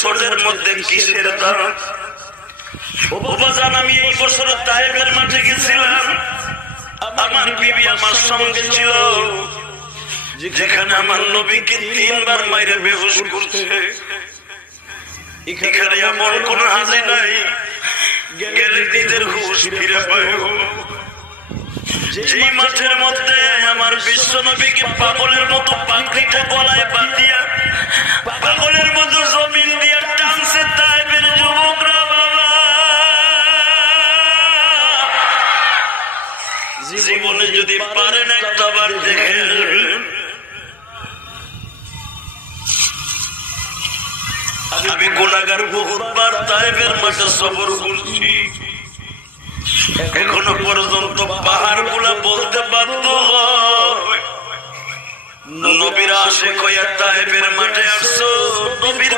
ঠোঁটের মধ্যে কিসের দাগ। বাজান আমি এই বছর তায়েফের মাঠে গেছিলাম, আমার বিবি আমার সঙ্গে ছিল, যেখানে আমার নবীকে 3 বার মাইরে বেহুশ করছে। এখানে এমন কোন হাজি নাই গেলে নিজের হুঁশ ফিরে পায়। যেই মাঠের মধ্যে আমার বিশ্ব নবীকে পাগলের মতো পাগড়িটা গলায় বাঁধিয়া পাগলের মতো জমিন দিয়ে টানছে তায়েফের যুবকরা। বাবা জীবনে যদি পারেন একটাবার দেখে আসবেন। আমি গুনাহগার বহুতবার তায়েফের মাঠে সফর করছি, এখনো পর্যন্ত পাহাড় গুলা বলতে বাধ্য হয় নবীর আশিক হইয়া তায়েফের মাঠে আসছো। নবীর